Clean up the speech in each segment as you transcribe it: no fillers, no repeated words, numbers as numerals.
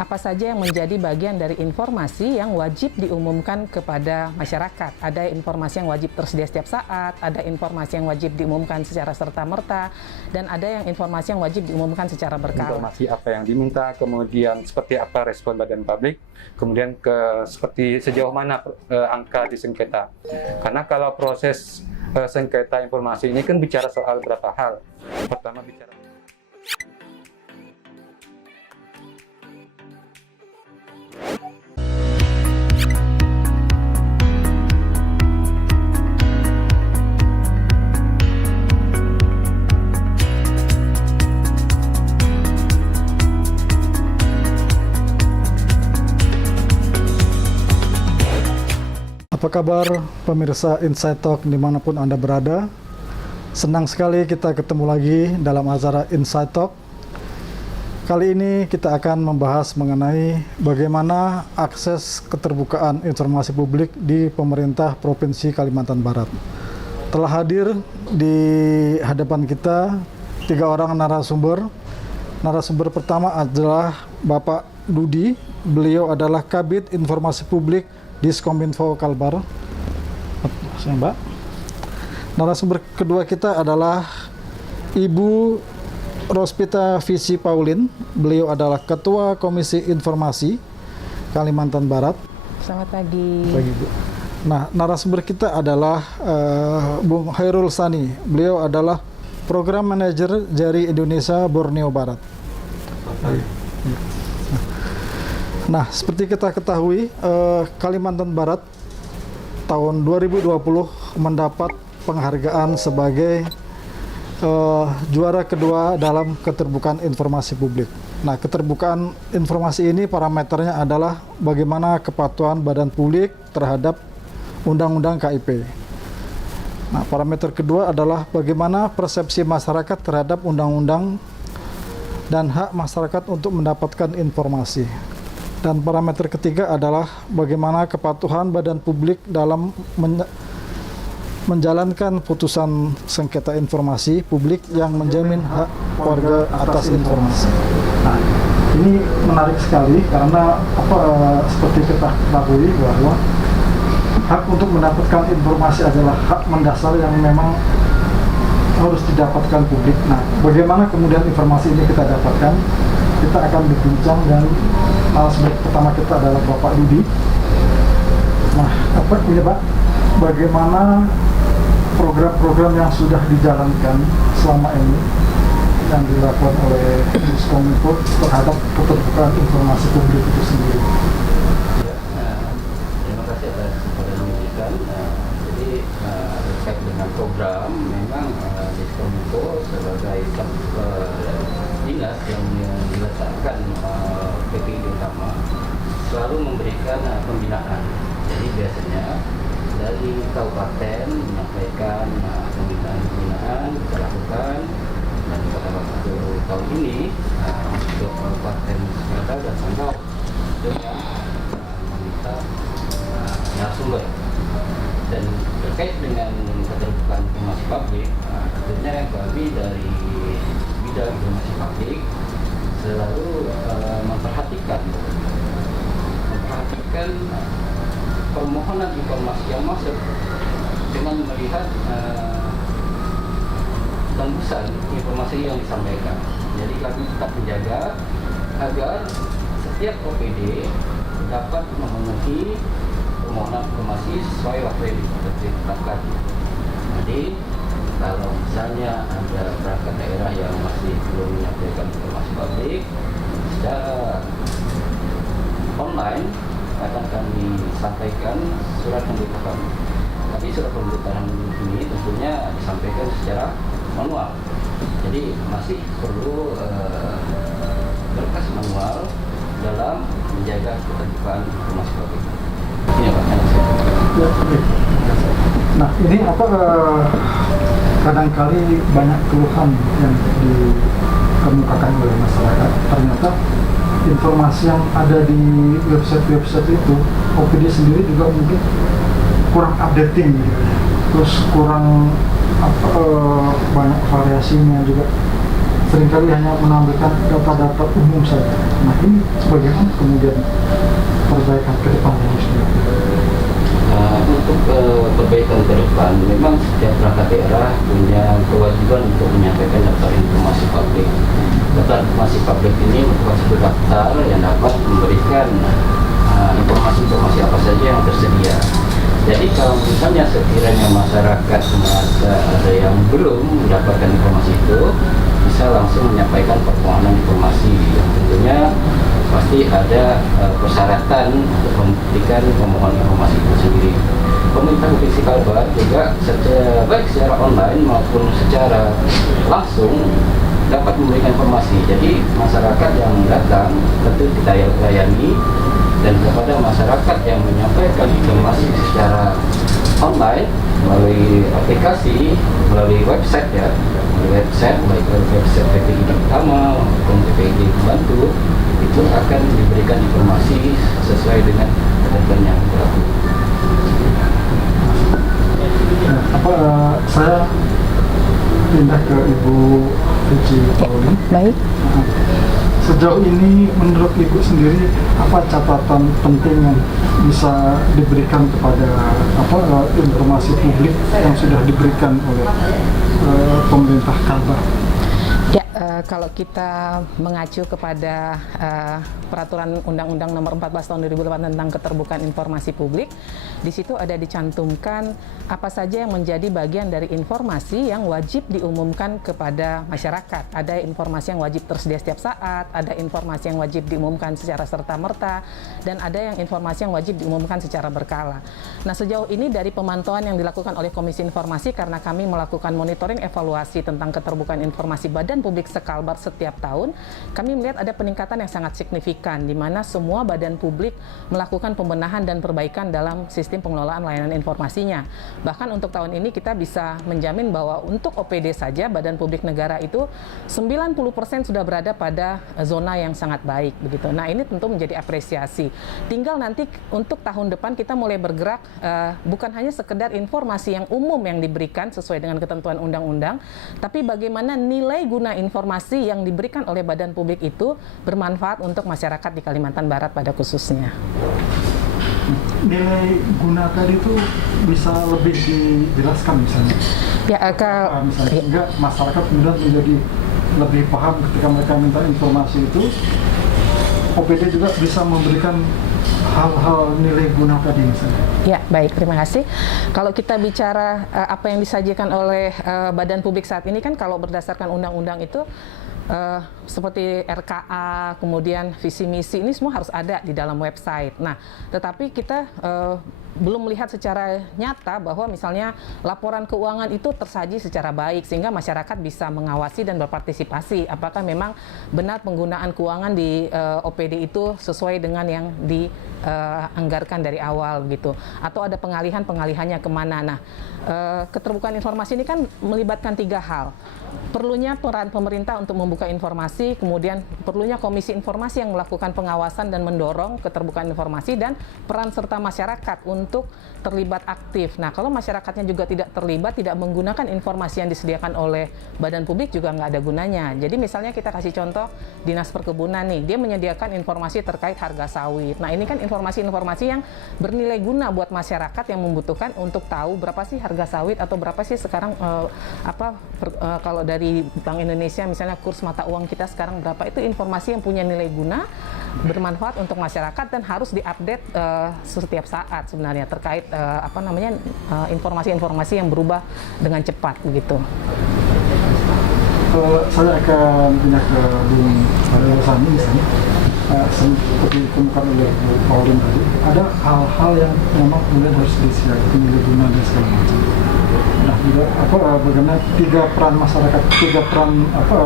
Apa saja yang menjadi bagian dari informasi yang wajib diumumkan kepada masyarakat? Ada informasi yang wajib tersedia setiap saat, ada informasi yang wajib diumumkan secara serta-merta, dan ada yang informasi yang wajib diumumkan secara berkala. Informasi apa yang diminta, kemudian seperti apa respon badan publik, kemudian seperti sejauh mana angka di sengketa. Karena kalau proses sengketa informasi ini kan bicara soal beberapa hal. Pertama bicara Apa kabar pemirsa Inside Talk dimanapun Anda berada? Senang sekali kita ketemu lagi dalam acara Inside Talk. Kali ini kita akan membahas mengenai bagaimana akses keterbukaan informasi publik di pemerintah Provinsi Kalimantan Barat. Telah hadir di hadapan kita 3 orang narasumber. Narasumber pertama adalah Bapak Dudi. Beliau adalah Kabid Informasi Publik Diskominfo Kalbar. Mbak. Narasumber kedua kita adalah Ibu Rospita Visi Paulin. Beliau adalah Ketua Komisi Informasi Kalimantan Barat. Selamat pagi. Pagi, Bu. Nah, narasumber kita adalah Bung Hairul Sani. Beliau adalah Program Manajer Jari Indonesia Borneo Barat. Nah, seperti kita ketahui, Kalimantan Barat tahun 2020 mendapat penghargaan sebagai juara kedua dalam keterbukaan informasi publik. Nah, keterbukaan informasi ini parameternya adalah bagaimana kepatuhan badan publik terhadap Undang-Undang KIP. Nah, parameter kedua adalah bagaimana persepsi masyarakat terhadap undang-undang dan hak masyarakat untuk mendapatkan informasi. Dan parameter ketiga adalah bagaimana kepatuhan badan publik dalam menjalankan putusan sengketa informasi publik yang menjamin hak warga atas informasi. Nah, ini menarik sekali karena seperti kita ketahui bahwa hak untuk mendapatkan informasi adalah hak mendasar yang memang harus didapatkan publik. Nah, bagaimana kemudian informasi ini kita dapatkan? Kita akan berbincang dan narasumber pertama kita adalah Bapak Dudi. Nah, ini Pak, bagaimana program-program yang sudah dijalankan selama ini yang dilakukan oleh Diskominfo terhadap keterbukaan informasi publik itu sendiri? Terima kasih atas kesempatan. Jadi terkait dengan program, memang Diskominfo sebagai dinas yang diletakkan PPI utama selalu memberikan pembinaan. Jadi biasanya dari kabupaten menyampaikan pembinaan kita lakukan, dan pada waktu tahun ini untuk kabupaten Sumatera dan Sanggau dengan meminta narasumber. Dan terkait dengan keterbukaan informasi publik, tentunya kami dari bidang informasi publik selalu memperhatikan permohonan informasi yang masuk dengan melihat tembusan informasi yang disampaikan. Jadi kami tetap menjaga agar setiap OPD dapat memenuhi permohonan informasi sesuai waktu yang ditetapkan. Jadi kalau misalnya ada perangkat daerah yang masih belum menyampaikan informasi publik secara online, akan kami sampaikan surat pemberitahuan. Tapi surat pemberitahuan ini tentunya disampaikan secara manual. Jadi masih perlu berkas manual dalam menjaga keterbukaan informasi publik. Ini Pak. Nah, ini kadangkali banyak keluhan yang dikemukakan oleh masyarakat. Ternyata informasi yang ada di website-website itu, OPD sendiri juga mungkin kurang updating gitu. Terus kurang banyak variasinya juga. seringkali hanya menampilkan data-data umum saja. Nah ini bagaimana kemudian perbaikan ke depannya? Untuk perbaikan ke depan, memang setiap perangkat daerah punya kewajiban untuk menyampaikan daftar informasi publik. Daftar informasi publik ini merupakan satu daftar yang dapat memberikan informasi-informasi apa saja yang tersedia. Jadi kalau misalnya sekiranya masyarakat merasa ada yang belum mendapatkan informasi itu, bisa langsung menyampaikan permohonan informasi. Yang tentunya pasti ada persyaratan untuk memberikan permohonan informasi itu sendiri. Pemerintah Provinsi Kalbar juga baik secara online maupun secara langsung dapat memberikan informasi. Jadi masyarakat yang datang tentu kita layani, dan kepada masyarakat yang menyampaikan informasi secara online melalui aplikasi, melalui website ya, baik website PPID Utama maupun PPID Pembantu, itu akan diberikan informasi sesuai dengan ketentuan yang berlaku. Saya pindah ke Ibu Vici Paulin. Baik. Sejauh ini menurut Ibu sendiri apa catatan penting yang bisa diberikan kepada informasi publik yang sudah diberikan oleh pemerintah Kalbar? Ya, kalau kita mengacu kepada peraturan Undang-Undang Nomor 14 Tahun 2008 tentang keterbukaan informasi publik, di situ ada dicantumkan apa saja yang menjadi bagian dari informasi yang wajib diumumkan kepada masyarakat. Ada informasi yang wajib tersedia setiap saat, ada informasi yang wajib diumumkan secara serta-merta, dan ada yang informasi yang wajib diumumkan secara berkala. Nah, sejauh ini dari pemantauan yang dilakukan oleh Komisi Informasi, karena kami melakukan monitoring evaluasi tentang keterbukaan informasi Badan Publik Kalbar setiap tahun, kami melihat ada peningkatan yang sangat signifikan, di mana semua badan publik melakukan pembenahan dan perbaikan dalam sistem pengelolaan layanan informasinya. Bahkan untuk tahun ini kita bisa menjamin bahwa untuk OPD saja Badan Publik Negara itu 90% sudah berada pada zona yang sangat baik begitu. Nah, ini tentu menjadi apresiasi. Tinggal nanti untuk tahun depan kita mulai bergerak bukan hanya sekedar informasi yang umum yang diberikan sesuai dengan ketentuan undang-undang, tapi bagaimana nilai guna informasi yang diberikan oleh badan publik itu bermanfaat untuk masyarakat di Kalimantan Barat pada khususnya. Nilai guna tadi itu bisa lebih dijelaskan misalnya? Ya, sehingga masyarakat kemudian menjadi lebih paham ketika mereka minta informasi itu, OPD juga bisa memberikan hal-hal nilai guna tadi misalnya. Ya, baik, terima kasih. Kalau kita bicara apa yang disajikan oleh badan publik saat ini kan kalau berdasarkan undang-undang itu seperti RKA, kemudian visi misi, ini semua harus ada di dalam website. Nah, tetapi kita belum melihat secara nyata bahwa misalnya laporan keuangan itu tersaji secara baik sehingga masyarakat bisa mengawasi dan berpartisipasi apakah memang benar penggunaan keuangan di OPD itu sesuai dengan yang dianggarkan dari awal gitu, atau ada pengalihannya kemana. Nah, keterbukaan informasi ini kan melibatkan 3 hal. Perlunya peran pemerintah untuk membuka informasi, kemudian perlunya Komisi Informasi yang melakukan pengawasan dan mendorong keterbukaan informasi, dan peran serta masyarakat untuk terlibat aktif. Nah, kalau masyarakatnya juga tidak terlibat, tidak menggunakan informasi yang disediakan oleh badan publik juga nggak ada gunanya. Jadi misalnya kita kasih contoh Dinas Perkebunan nih, dia menyediakan informasi terkait harga sawit. Nah, ini kan informasi-informasi yang bernilai guna buat masyarakat yang membutuhkan untuk tahu berapa sih harga sawit atau berapa sih sekarang kalau dari Bank Indonesia misalnya kurs mata uang kita sekarang berapa. Itu informasi yang punya nilai guna, bermanfaat untuk masyarakat dan harus diupdate setiap saat sebenarnya terkait informasi-informasi yang berubah dengan cepat begitu. Saya akan pindah ke Bung Sani misalnya. Seperti ditemukan oleh Bu Paulin tadi, ada hal-hal yang memang kemudian harus disiapkan nilai guna dan segala macam. Nah, juga bagaimana 3 peran masyarakat, 3 peran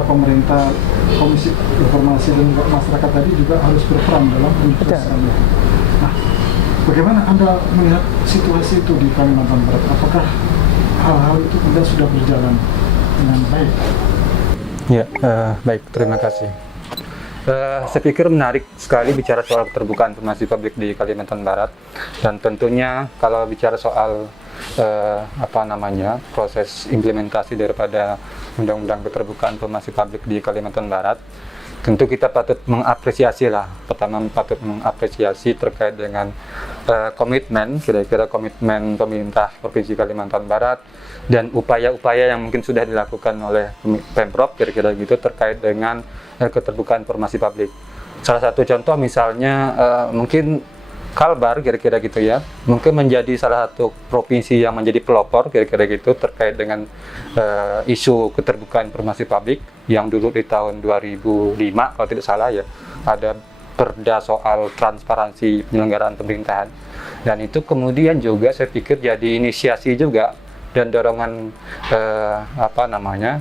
pemerintah, Komisi Informasi dan juga masyarakat tadi juga harus berperan dalam menjelaskannya. Nah, bagaimana Anda melihat situasi itu di Kalimantan Barat? Apakah hal-hal itu kemudian sudah berjalan dengan baik? Ya, baik, terima kasih. Saya pikir menarik sekali bicara soal keterbukaan informasi publik di Kalimantan Barat, dan tentunya kalau bicara soal proses implementasi daripada Undang-Undang Keterbukaan Informasi Publik di Kalimantan Barat, tentu kita patut mengapresiasi lah. Pertama patut mengapresiasi terkait dengan komitmen, kira-kira komitmen pemerintah Provinsi Kalimantan Barat dan upaya-upaya yang mungkin sudah dilakukan oleh Pemprov, kira-kira gitu, terkait dengan keterbukaan informasi publik. Salah satu contoh misalnya mungkin Kalbar, kira-kira gitu ya, mungkin menjadi salah satu provinsi yang menjadi pelopor, kira-kira gitu, terkait dengan isu keterbukaan informasi publik yang dulu di tahun 2005 kalau tidak salah ya, ada perda soal transparansi penyelenggaraan pemerintahan, dan itu kemudian juga saya pikir jadi inisiasi juga dan dorongan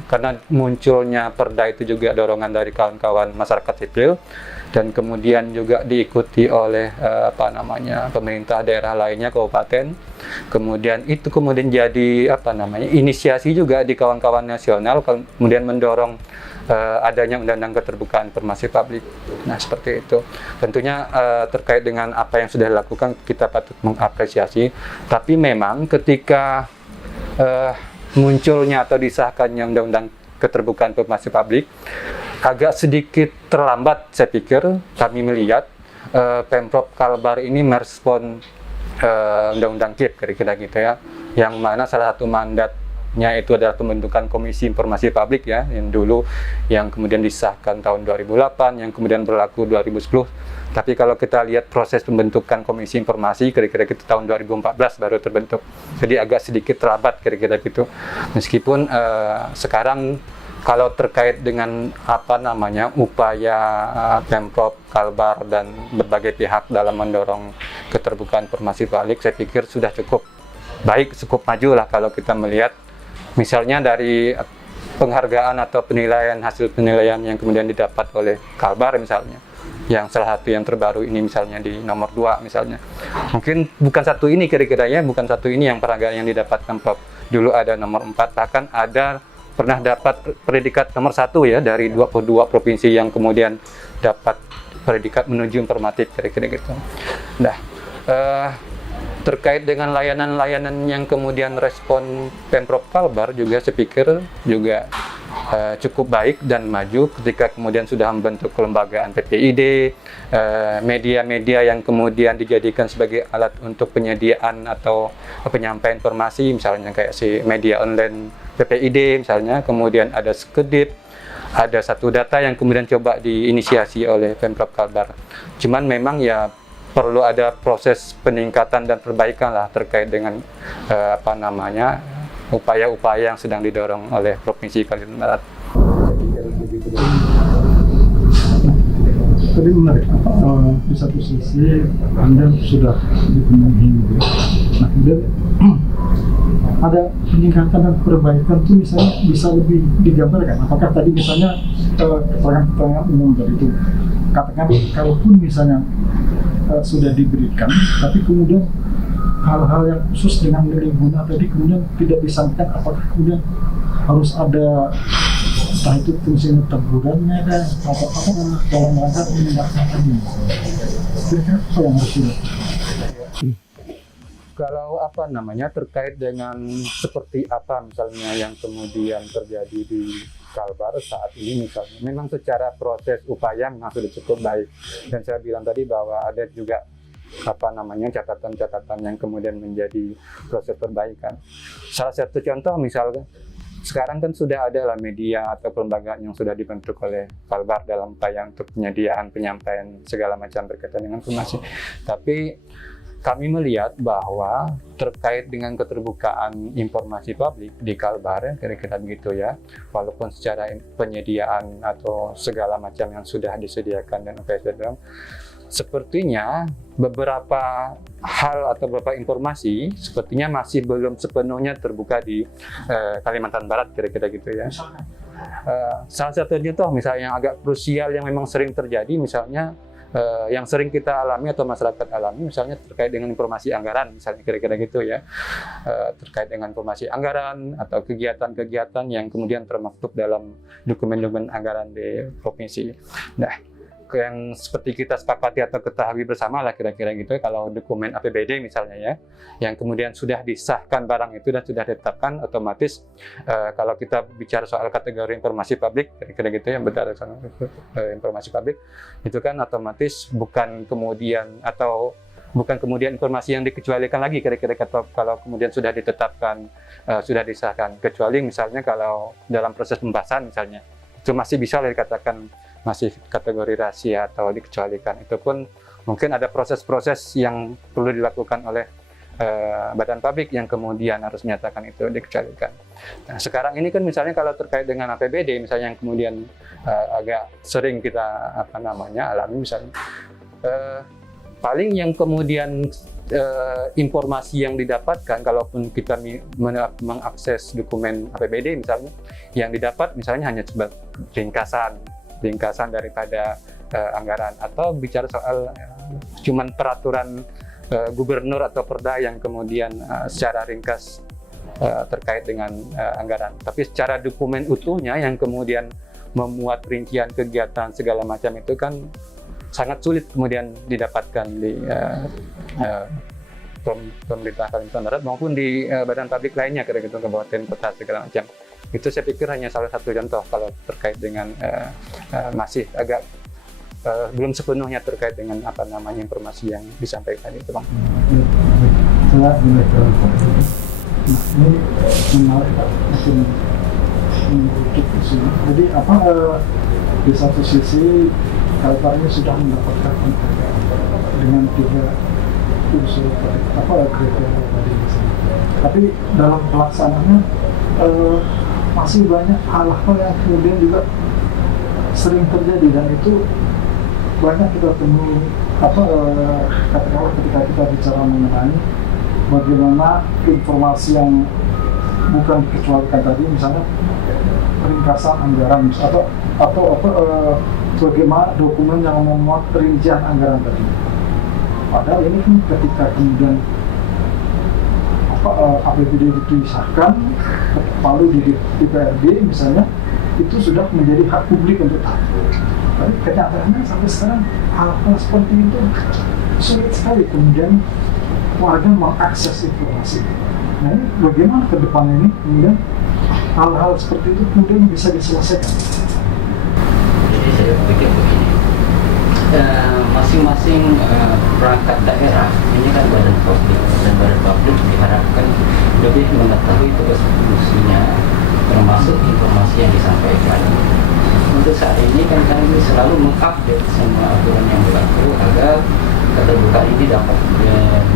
karena munculnya perda itu juga dorongan dari kawan-kawan masyarakat sipil, dan kemudian juga diikuti oleh pemerintah daerah lainnya, kabupaten. Kemudian itu jadi inisiasi juga di kawan-kawan nasional, kemudian mendorong adanya Undang-Undang Keterbukaan Informasi Publik. Nah, seperti itu. Tentunya terkait dengan apa yang sudah dilakukan kita patut mengapresiasi. Tapi memang ketika munculnya atau disahkannya Undang-Undang Keterbukaan Informasi Publik, agak sedikit terlambat, saya pikir. Kami melihat Pemprov Kalbar ini merespon Undang-Undang KIP, kira-kira gitu ya, yang mana salah satu mandatnya itu adalah pembentukan Komisi Informasi Publik ya, yang kemudian disahkan tahun 2008, yang kemudian berlaku 2010. Tapi kalau kita lihat proses pembentukan Komisi Informasi, kira-kira gitu tahun 2014 baru terbentuk. Jadi agak sedikit terlambat, kira-kira gitu. Meskipun sekarang kalau terkait dengan upaya Pemprov Kalbar dan berbagai pihak dalam mendorong keterbukaan informasi publik, saya pikir sudah cukup baik, cukup maju lah kalau kita melihat misalnya dari penghargaan atau hasil penilaian yang kemudian didapat oleh Kalbar misalnya, yang salah satu yang terbaru ini misalnya di nomor 2 misalnya. Mungkin bukan satu ini kira-kira ya, bukan satu ini yang penghargaan yang didapatkan Pemprov. Dulu ada nomor 4, bahkan ada pernah dapat predikat nomor 1 ya dari 22 provinsi yang kemudian dapat predikat menuju informatif, kira-kira gitu. Nah, terkait dengan layanan-layanan yang kemudian respon Pemprov Kalbar juga saya pikir juga cukup baik dan maju ketika kemudian sudah membentuk kelembagaan PPID, media-media yang kemudian dijadikan sebagai alat untuk penyediaan atau penyampaian informasi, misalnya kayak si media online PPID misalnya, kemudian ada Skedip, ada Satu Data yang kemudian coba diinisiasi oleh Pemprov Kalbar. Cuman memang ya perlu ada proses peningkatan dan perbaikan lah terkait dengan upaya-upaya yang sedang didorong oleh Provinsi Kalimantan Barat. Tadi menarik, di satu sisi Anda sudah dipenuhi gitu. Nah, kemudian ada peningkatan dan perbaikan itu misalnya bisa lebih digambarkan. Apakah tadi misalnya keterangan-keterangan umum tadi itu, katakan kalaupun misalnya sudah diberikan, tapi kemudian hal-hal yang khusus dengan nilai guna tadi kemudian tidak disampaikan, apakah kemudian harus ada entah itu fungsi tegurannya atau apa dalam rangka menindaklanjuti ini? Kira-kira apa yang harus dilakukan? Kalau terkait dengan seperti apa misalnya yang kemudian terjadi di Kalbar saat ini misalnya, memang secara proses upaya memang sudah cukup baik, dan saya bilang tadi bahwa ada juga catatan-catatan yang kemudian menjadi proses perbaikan. Salah satu contoh misalnya sekarang kan sudah ada lah media atau kelembagaan yang sudah dibentuk oleh Kalbar dalam upaya untuk penyediaan penyampaian segala macam berkaitan dengan informasi. Tapi kami melihat bahwa terkait dengan keterbukaan informasi publik di Kalbar, kira-kira begitu ya, walaupun secara penyediaan atau segala macam yang sudah disediakan dan sepertinya beberapa hal atau beberapa informasi sepertinya masih belum sepenuhnya terbuka di Kalimantan Barat, kira-kira gitu ya. Salah satu contoh misalnya yang agak krusial yang memang sering terjadi misalnya yang sering kita alami atau masyarakat alami misalnya terkait dengan informasi anggaran misalnya, kira-kira gitu ya, terkait dengan informasi anggaran atau kegiatan-kegiatan yang kemudian termaktub dalam dokumen-dokumen anggaran di provinsi. Nah, yang seperti kita sepakati atau ketahui bersama lah kira-kira gitu, kalau dokumen APBD misalnya ya, yang kemudian sudah disahkan barang itu dan sudah ditetapkan, otomatis kalau kita bicara soal kategori informasi publik kira-kira gitu yang berdasarkan informasi publik, itu kan otomatis bukan kemudian informasi yang dikecualikan lagi kira-kira kalau kemudian sudah ditetapkan, sudah disahkan, kecuali misalnya kalau dalam proses pembahasan misalnya, itu masih bisa dikatakan masih kategori rahasia atau dikecualikan. Itu pun mungkin ada proses-proses yang perlu dilakukan oleh badan publik yang kemudian harus menyatakan itu dikecualikan. Nah, sekarang ini kan misalnya kalau terkait dengan APBD misalnya yang kemudian agak sering kita alami misalnya, paling yang kemudian informasi yang didapatkan kalaupun kita mengakses dokumen APBD misalnya, yang didapat misalnya hanya sebagai ringkasan daripada anggaran, atau bicara soal cuman peraturan gubernur atau perda yang kemudian secara ringkas terkait dengan anggaran. Tapi secara dokumen utuhnya yang kemudian memuat rincian kegiatan segala macam itu kan sangat sulit kemudian didapatkan di pemerintah Kalimantan Barat maupun di badan publik lainnya, kira-kira kabupaten kota segala macam. Itu saya pikir hanya salah satu contoh kalau terkait dengan masih agak belum sepenuhnya terkait dengan informasi yang disampaikan itu, Bang. Saya ini menarik Pak, mungkin mengutip di sini. Jadi di satu sisi Kalbar ini sudah mendapatkan dengan 3 unsur kriteria tadi, tapi dalam pelaksanaannya masih banyak hal-hal yang kemudian juga sering terjadi, dan itu banyak kita temui katakanlah ketika kita bicara mengenai bagaimana informasi yang bukan dikecualikan tadi, misalnya ringkasan anggaran atau bagaimana dokumen yang memuat rincian anggaran tadi. Padahal ini kan ketika kemudian APBD itu disahkan lalu di DPRD misalnya, itu sudah menjadi hak publik untuk tahu. Tapi kenyataannya sampai sekarang hal-hal seperti itu sulit sekali kemudian warga mengakses informasi. Nah, ini bagaimana ke depan ini kemudian hal-hal seperti itu kemudian bisa diselesaikan? Jadi saya pikir begini, masing-masing perangkat daerah ini kan badan publik, dan badan publik diharapkan lebih mengetahui tugas fungsinya termasuk informasi yang disampaikan. Untuk saat ini kan kami selalu mengupdate semua aturan yang berlaku agar keterbukaan ini dapat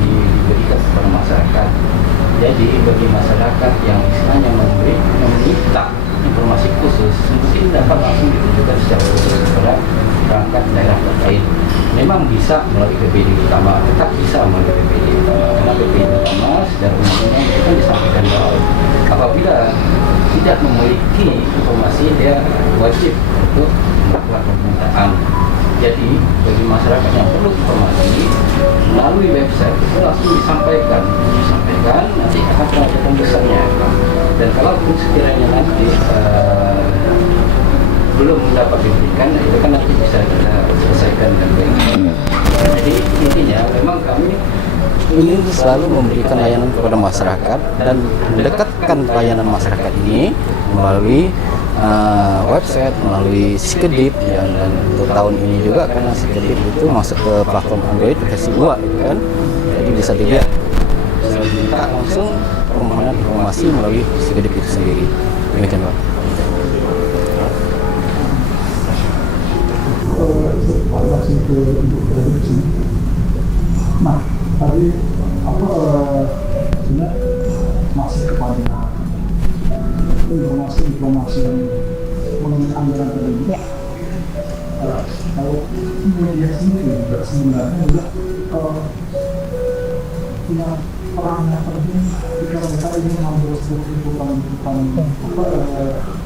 diberikan kepada masyarakat. Jadi bagi masyarakat yang istilahnya meminta informasi khusus, mungkin dapat langsung ditujukan secara khusus kepada perangkat daerah terkait. Memang bisa melalui PPD utama, tetap bisa melalui PPD utama, karena PPD utama secara umumnya itu kan disampaikan bahwa apabila tidak memiliki informasi, dia wajib untuk melakukan permintaan. Jadi bagi masyarakat yang perlu informasi melalui website itu langsung disampaikan nanti akan ada pembesarnya. Dan kalau sekiranya nanti belum dapat diberikan, itu kan nanti bisa kita selesaikan dengan baik. Jadi intinya memang kami ingin selalu memberikan layanan kepada masyarakat dan mendekatkan pelayanan masyarakat ini melalui website, melalui Sikedip, dan untuk tahun ini juga karena Sikedip itu masuk ke platform Android versi 2 gitu kan, jadi bisa dilihat, bisa diminta langsung permohonan informasi melalui Sikedip itu sendiri. Demikian Pak. Nah, tadi sebenarnya masih kepada informasi mengenai anggaran tadi. Ya. Kalau media sendiri juga sebenarnya juga punya peran yang penting jika kita ingin mengambil sebuah kehidupan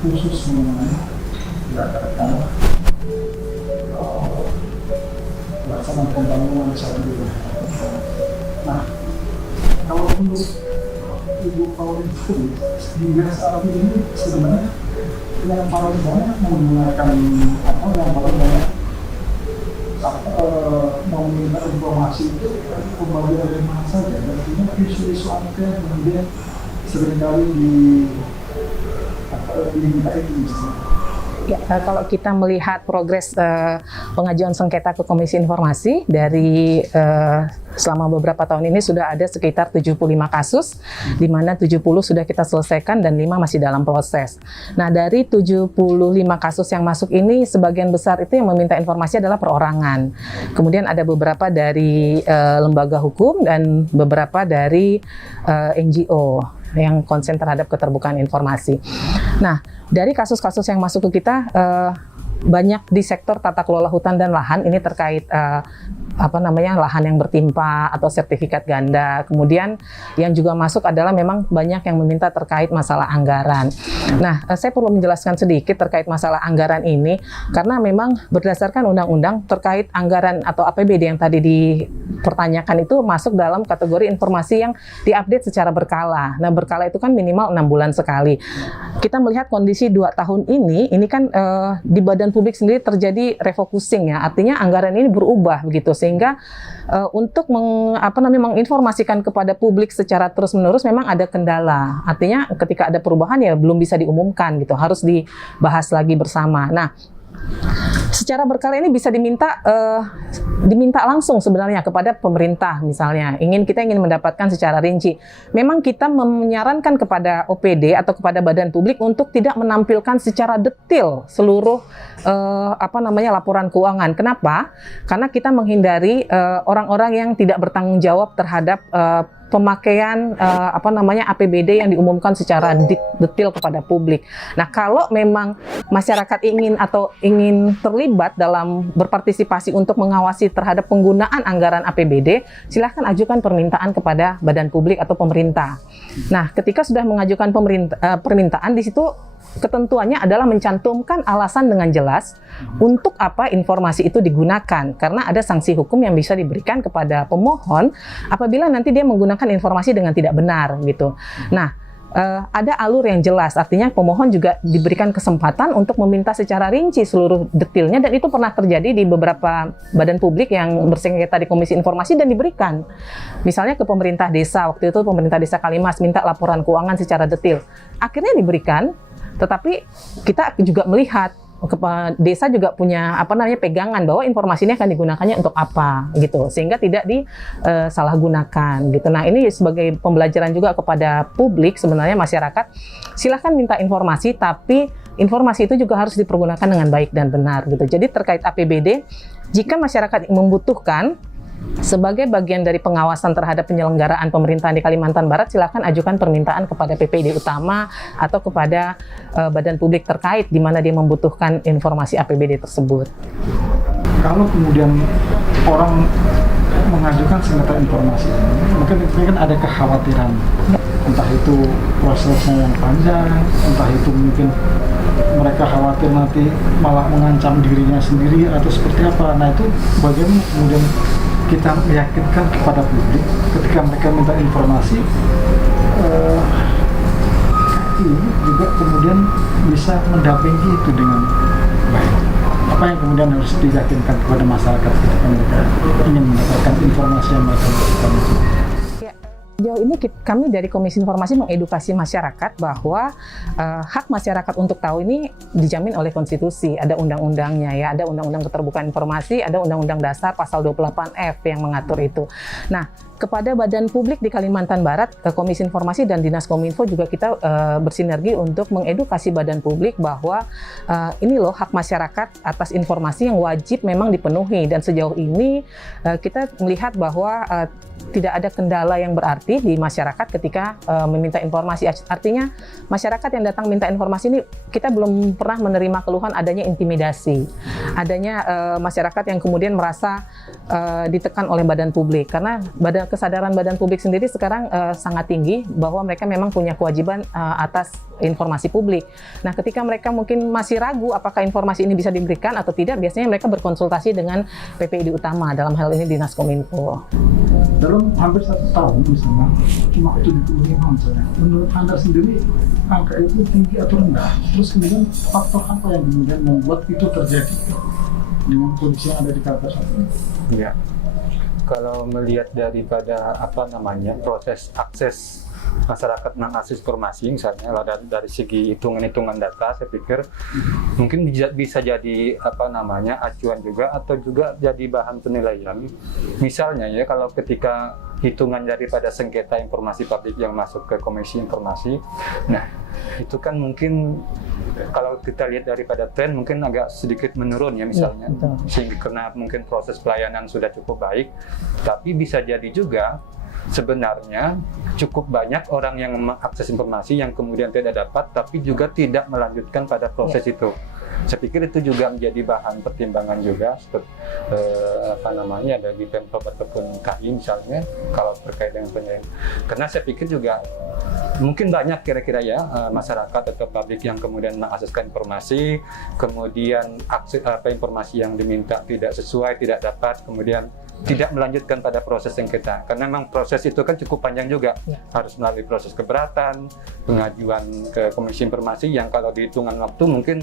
khusus mengenai pelaksanaan pembangunan saat itu. Nah, kalau menurut Ibu Pauline itu hingga saat ini sebenarnya yang paling banyak menggunakan yang paling banyak meminta informasi itu pembagian dari mana saja, dan artinya isu-isu apa yang kemudian seringkali diminta itu misalnya. Ya, kalau kita melihat progres pengajuan sengketa ke Komisi Informasi dari selama beberapa tahun ini sudah ada sekitar 75 kasus, di mana 70 sudah kita selesaikan dan 5 masih dalam proses. Nah, dari 75 kasus yang masuk ini, sebagian besar itu yang meminta informasi adalah perorangan. Kemudian ada beberapa dari lembaga hukum dan beberapa dari NGO yang konsen terhadap keterbukaan informasi. Nah, dari kasus-kasus yang masuk ke kita, banyak di sektor tata kelola hutan dan lahan, ini terkait lahan yang bertimpa atau sertifikat ganda. Kemudian yang juga masuk adalah memang banyak yang meminta terkait masalah anggaran. Nah, saya perlu menjelaskan sedikit terkait masalah anggaran ini, karena memang berdasarkan undang-undang terkait anggaran atau APBD yang tadi dipertanyakan itu masuk dalam kategori informasi yang diupdate secara berkala. Nah, berkala itu kan minimal 6 bulan sekali. Kita melihat kondisi 2 tahun ini kan di badan publik sendiri terjadi refocusing ya, artinya anggaran ini berubah begitu, sehingga untuk menginformasikan kepada publik secara terus-menerus memang ada kendala. Artinya ketika ada perubahan ya belum bisa diumumkan gitu, harus dibahas lagi bersama. Nah, secara berkala ini bisa diminta langsung sebenarnya kepada pemerintah, misalnya kita ingin mendapatkan secara rinci. Memang kita menyarankan kepada OPD atau kepada badan publik untuk tidak menampilkan secara detail seluruh laporan keuangan. Kenapa? Karena kita menghindari orang-orang yang tidak bertanggung jawab terhadap pemakaian APBD yang diumumkan secara detail kepada publik. Nah, kalau memang masyarakat ingin terlibat dalam berpartisipasi untuk mengawasi terhadap penggunaan anggaran APBD, silahkan ajukan permintaan kepada badan publik atau pemerintah. Nah, ketika sudah mengajukan permintaan, di situ ketentuannya adalah mencantumkan alasan dengan jelas untuk apa informasi itu digunakan, karena ada sanksi hukum yang bisa diberikan kepada pemohon apabila nanti dia menggunakan informasi dengan tidak benar gitu. Nah, ada alur yang jelas, artinya pemohon juga diberikan kesempatan untuk meminta secara rinci seluruh detailnya, dan itu pernah terjadi di beberapa badan publik yang bersengketa di Komisi Informasi dan diberikan. Misalnya ke pemerintah desa, waktu itu pemerintah desa Kalimas minta laporan keuangan secara detail, akhirnya diberikan. Tetapi kita juga melihat desa juga punya pegangan bahwa informasi ini akan digunakannya untuk apa gitu, sehingga tidak disalahgunakan gitu. Nah, ini sebagai pembelajaran juga kepada publik, sebenarnya masyarakat silahkan minta informasi, tapi informasi itu juga harus dipergunakan dengan baik dan benar gitu. Jadi terkait APBD, jika masyarakat membutuhkan sebagai bagian dari pengawasan terhadap penyelenggaraan pemerintahan di Kalimantan Barat, silakan ajukan permintaan kepada PPID Utama atau kepada badan publik terkait di mana dia membutuhkan informasi APBD tersebut. Kalau kemudian orang mengajukan sengketa informasi, mungkin kan ada kekhawatiran, entah itu prosesnya yang panjang, entah itu mungkin mereka khawatir nanti malah mengancam dirinya sendiri atau seperti apa. Nah, itu bagaimana kemudian kita meyakinkan kepada publik ketika mereka minta informasi, ini juga kemudian bisa mendampingi itu dengan baik. Apa yang kemudian harus diyakinkan kepada masyarakat ketika mereka ingin mendapatkan informasi yang mereka butuhkan? Sejauh ini kami dari Komisi Informasi mengedukasi masyarakat bahwa hak masyarakat untuk tahu ini dijamin oleh konstitusi, ada undang-undangnya ya, ada Undang-Undang Keterbukaan Informasi, ada Undang-Undang Dasar pasal 28F yang mengatur itu. Nah, kepada badan publik di Kalimantan Barat, Komisi Informasi dan Dinas Kominfo juga kita bersinergi untuk mengedukasi badan publik bahwa ini loh hak masyarakat atas informasi yang wajib memang dipenuhi, dan sejauh ini kita melihat bahwa tidak ada kendala yang berarti di masyarakat ketika meminta informasi. Artinya masyarakat yang datang minta informasi ini kita belum pernah menerima keluhan adanya intimidasi, adanya masyarakat yang kemudian merasa ditekan oleh badan publik, karena kesadaran badan publik sendiri sekarang sangat tinggi bahwa mereka memang punya kewajiban atas informasi publik. Nah, ketika mereka mungkin masih ragu apakah informasi ini bisa diberikan atau tidak, biasanya mereka berkonsultasi dengan PPID Utama, dalam hal ini Dinas Kominfo. Dalam hampir 1 tahun misalnya, cuma 75 misalnya, menurut Anda sendiri angka itu tinggi atau rendah? Terus kemudian faktor apa yang kemudian membuat itu terjadi? dengan kondisi yang ada di Kaltara? Ya, kalau melihat daripada proses akses masyarakat mengakses informasi, misalnya dari segi hitungan-hitungan data, saya pikir mungkin bisa jadi acuan juga atau juga jadi bahan penilaian. Misalnya ya, kalau ketika hitungan daripada sengketa informasi publik yang masuk ke Komisi Informasi, nah itu kan mungkin kalau kita lihat daripada tren mungkin agak sedikit menurun ya misalnya, sehingga karena mungkin proses pelayanan sudah cukup baik, tapi bisa jadi juga sebenarnya cukup banyak orang yang mengakses informasi yang kemudian tidak dapat, tapi juga tidak melanjutkan pada proses itu. Saya pikir itu juga menjadi bahan pertimbangan juga, seperti dari Pemprov ataupun KI misalnya, kalau terkait dengan penilaian. Karena saya pikir juga mungkin banyak kira-kira ya masyarakat atau publik yang kemudian mengakseskan informasi, kemudian informasi yang diminta tidak sesuai, tidak dapat, kemudian tidak melanjutkan pada proses sengketa. Karena memang proses itu kan cukup panjang juga, harus melalui proses keberatan, pengajuan ke Komisi Informasi yang kalau dihitungan waktu mungkin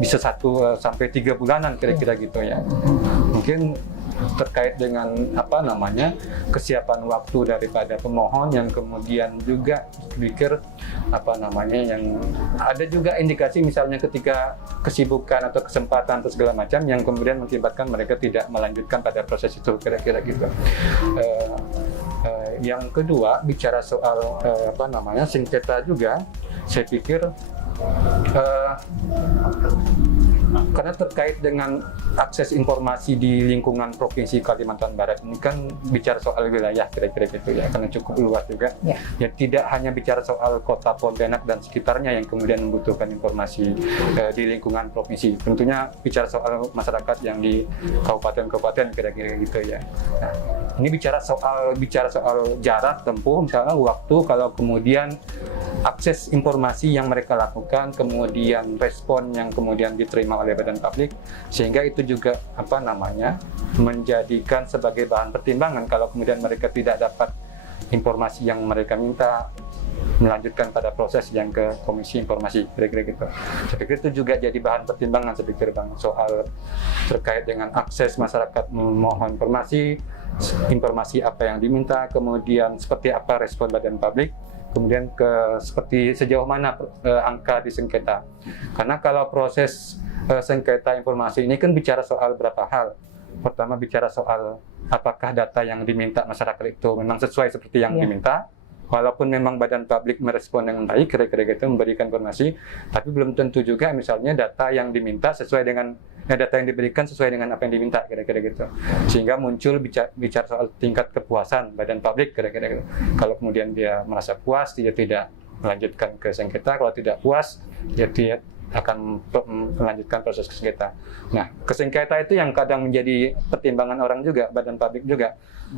bisa 1 sampai 3 bulanan kira-kira gitu ya. Mungkin terkait dengan kesiapan waktu daripada pemohon yang kemudian juga pikir yang ada juga indikasi misalnya ketika kesibukan atau kesempatan atau segala macam yang kemudian mengakibatkan mereka tidak melanjutkan pada proses itu, kira-kira gitu. Yang kedua, bicara soal sengketa juga, saya pikir karena terkait dengan akses informasi di lingkungan Provinsi Kalimantan Barat ini kan bicara soal wilayah kira-kira gitu ya, karena cukup luas juga. Ya tidak hanya bicara soal kota Pontianak dan sekitarnya yang kemudian membutuhkan informasi di lingkungan provinsi. Tentunya bicara soal masyarakat yang di kabupaten-kabupaten kira-kira gitu ya. Nah, ini bicara soal jarak tempuh, misalnya waktu, kalau kemudian akses informasi yang mereka lakukan, kemudian respon yang kemudian diterima oleh badan publik, sehingga itu juga menjadikan sebagai bahan pertimbangan kalau kemudian mereka tidak dapat informasi yang mereka minta, melanjutkan pada proses yang ke Komisi Informasi, kira-kira gitu. Saya pikir itu juga jadi bahan pertimbangan, saya pikir Bang, soal terkait dengan akses masyarakat memohon informasi apa yang diminta, kemudian seperti apa respon badan publik, kemudian seperti sejauh mana angka di sengketa. Karena kalau proses sengketa informasi ini kan bicara soal berapa hal. Pertama bicara soal apakah data yang diminta masyarakat itu memang sesuai seperti yang diminta, walaupun memang badan publik merespon dengan baik, kira-kira gitu, memberikan informasi, tapi belum tentu juga misalnya data yang diminta sesuai dengan data yang diberikan sesuai dengan apa yang diminta, kira-kira gitu. Sehingga muncul bicara soal tingkat kepuasan badan publik, kira-kira gitu. Kalau kemudian dia merasa puas, dia tidak melanjutkan ke sengketa. Kalau tidak puas, dia akan melanjutkan proses sengketa. Nah, kesengketa itu yang kadang menjadi pertimbangan orang juga, badan publik juga.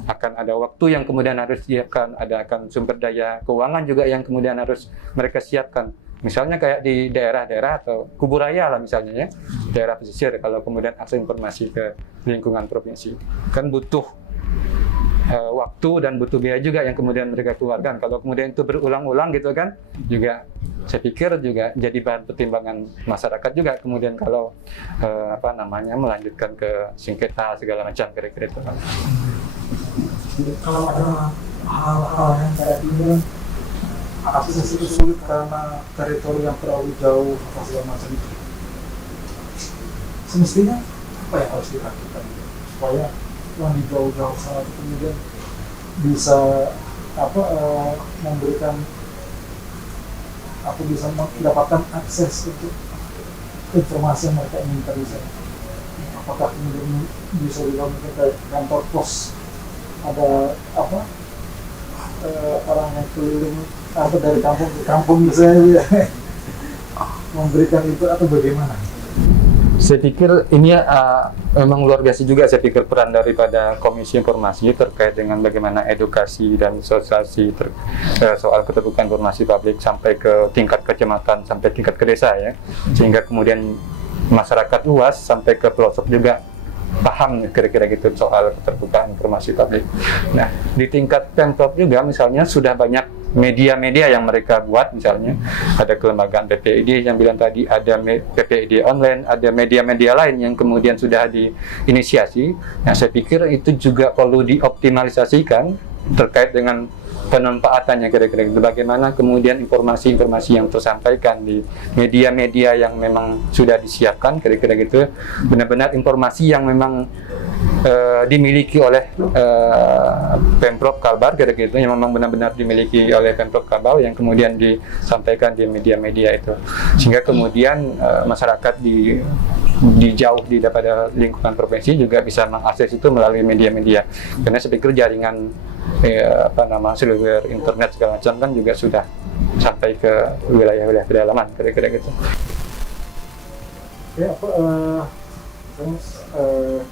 Akan ada waktu yang kemudian harus siapkan, akan sumber daya keuangan juga yang kemudian harus mereka siapkan. Misalnya kayak di daerah-daerah atau kuburaya lah misalnya ya, daerah pesisir, kalau kemudian akses informasi ke lingkungan provinsi, kan butuh waktu dan butuh biaya juga yang kemudian mereka keluarkan. Kalau kemudian itu berulang-ulang gitu kan, juga saya pikir juga jadi bahan pertimbangan masyarakat juga kemudian kalau melanjutkan ke sengketa segala macam, kira-kira itu. Kalau ada hal-hal yang kayak ini, akses itu sulit karena teritori yang terlalu jauh atau segala macam itu. Semestinya apa yang harus dilakukan supaya yang di jauh-jauh sana itu kemudian bisa memberikan atau bisa mendapatkan akses untuk informasi yang mereka inginkan di sana. Apakah kemudian bisa dilakukan ke kantor pos, ada orang yang keliling atau dari kampung ke kampung misalnya memberikan itu, atau bagaimana? Saya pikir ini memang luar biasa juga, saya pikir peran daripada Komisi Informasi terkait dengan bagaimana edukasi dan sosialisasi soal keterbukaan informasi publik sampai ke tingkat kecamatan, sampai tingkat ke desa ya, sehingga kemudian masyarakat luas sampai ke pelosok juga paham kira-kira gitu soal keterbukaan informasi publik. Nah, di tingkat Pemprov juga misalnya sudah banyak media-media yang mereka buat, misalnya ada kelembagaan PPID yang bilang tadi, ada PPID online, ada media-media lain yang kemudian sudah diinisiasi. Nah, saya pikir itu juga perlu dioptimalisasikan terkait dengan pemanfaatannya kira-kira gitu. Bagaimana kemudian informasi-informasi yang tersampaikan di media-media yang memang sudah disiapkan kira-kira gitu, benar-benar informasi yang memang dimiliki oleh Pemprov Kalbar kira-kira gitu, yang memang benar-benar dimiliki oleh Pemprov Kalbar yang kemudian disampaikan di media-media itu, sehingga kemudian masyarakat jauh daripada lingkungan provinsi juga bisa mengakses itu melalui media-media, karena saya pikir jaringan seluler internet segala macam kan juga sudah sampai ke wilayah-wilayah pedalaman kira-kira gitu. Ya,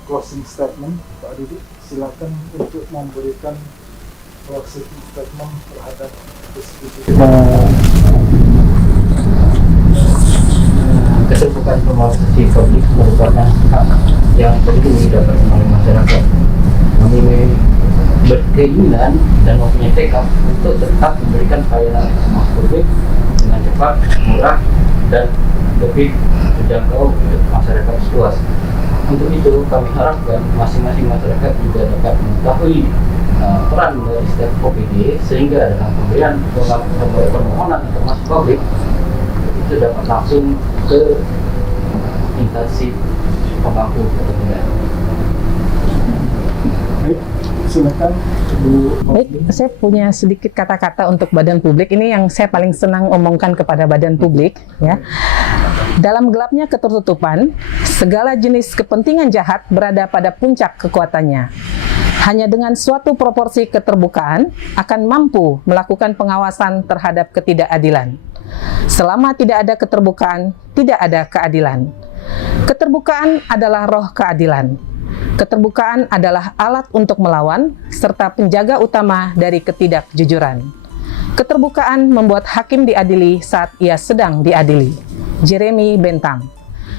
closing statement Pak Dudi, silakan untuk memberikan closing statement terhadap diskusi kita. Keterbukaan informasi publik merupakan hak yang terlindungi dapat oleh masyarakat. Kami berkeinginan dan mempunyai tekad untuk tetap memberikan pelayanan informasi publik dengan cepat, murah, dan lebih terjangkau untuk masyarakat luas. Untuk itu kami harapkan masing-masing masyarakat juga dapat mengetahui peran dari setiap OPD, sehingga dalam pemberian permohonan informasi publik itu dapat langsung ke instansi pemangku kepentingan. Baik, silakan Bu. Baik, saya punya sedikit kata-kata untuk badan publik. Ini yang saya paling senang omongkan kepada badan publik, ya. Dalam gelapnya ketertutupan, segala jenis kepentingan jahat berada pada puncak kekuatannya. Hanya dengan suatu proporsi keterbukaan akan mampu melakukan pengawasan terhadap ketidakadilan. Selama tidak ada keterbukaan, tidak ada keadilan. Keterbukaan adalah roh keadilan. Keterbukaan adalah alat untuk melawan, serta penjaga utama dari ketidakjujuran. Keterbukaan membuat hakim diadili saat ia sedang diadili. Jeremy Bentham.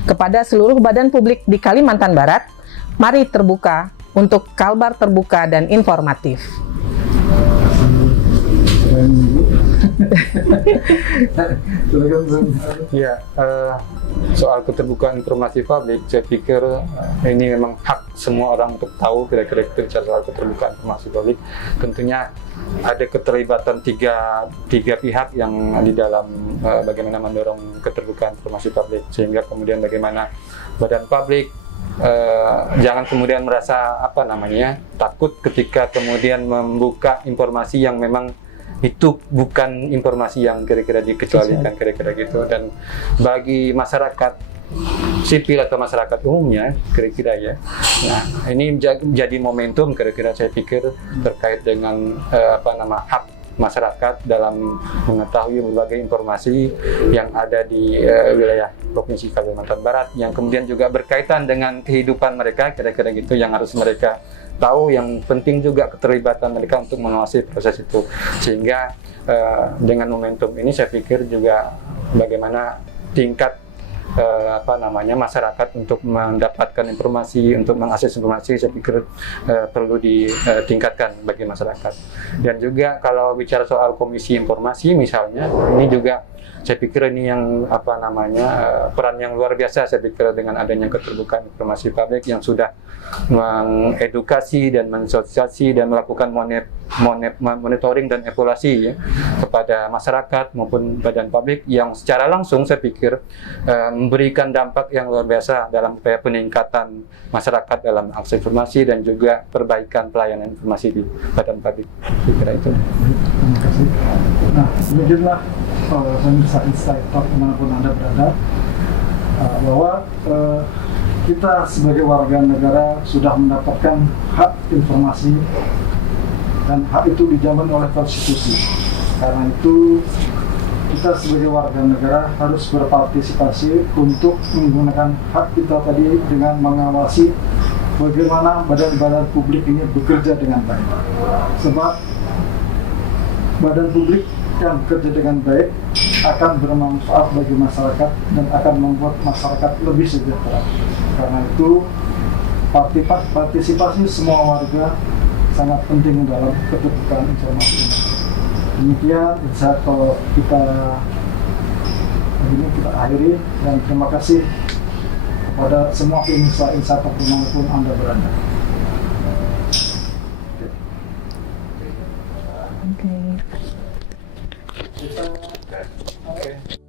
Kepada seluruh badan publik di Kalimantan Barat, mari terbuka untuk Kalbar terbuka dan informatif. Ya, soal keterbukaan informasi publik, saya pikir ini memang hak semua orang untuk tahu kira-kira soal keterbukaan informasi publik. Tentunya ada keterlibatan tiga pihak yang di dalam bagaimana mendorong keterbukaan informasi publik, sehingga kemudian bagaimana badan publik jangan kemudian merasa takut ketika kemudian membuka informasi yang memang itu bukan informasi yang kira-kira dikecualikan kira-kira gitu. Dan bagi masyarakat sipil atau masyarakat umumnya kira-kira ya, nah ini jadi momentum kira-kira saya pikir terkait dengan hak masyarakat dalam mengetahui berbagai informasi yang ada di wilayah Provinsi Kalimantan Barat, yang kemudian juga berkaitan dengan kehidupan mereka kira-kira gitu, yang harus mereka tahu, yang penting juga keterlibatan mereka untuk mengawasi proses itu. Sehingga dengan momentum ini saya pikir juga bagaimana tingkat masyarakat untuk mendapatkan informasi, untuk mengakses informasi, saya pikir perlu ditingkatkan bagi masyarakat. Dan juga kalau bicara soal komisi informasi misalnya, ini juga saya pikir ini yang peran yang luar biasa saya pikir dengan adanya keterbukaan informasi publik yang sudah mengedukasi dan mensosialisasi dan melakukan monitoring dan evaluasi ya, kepada masyarakat maupun badan publik, yang secara langsung saya pikir memberikan dampak yang luar biasa dalam upaya peningkatan masyarakat dalam akses informasi dan juga perbaikan pelayanan informasi di badan publik. Saya kira itu. Terima kasih. Nah, demikianlah pemirsa Insight Talk dimanapun Anda berada, bahwa kita sebagai warga negara sudah mendapatkan hak informasi dan hak itu dijamin oleh konstitusi. Karena itu kita sebagai warga negara harus berpartisipasi untuk menggunakan hak kita tadi dengan mengawasi bagaimana badan-badan publik ini bekerja dengan baik. Sebab badan publik yang bekerja dengan baik akan bermanfaat bagi masyarakat dan akan membuat masyarakat lebih sejahtera. Karena itu partisipasi semua warga sangat penting dalam keterbukaan informasi ini. Demikian Insight Talk kita hari ini kita akhiri, dan terima kasih kepada semua pemirsa Insight Talk dimanapun Anda berada. Oke. Oke.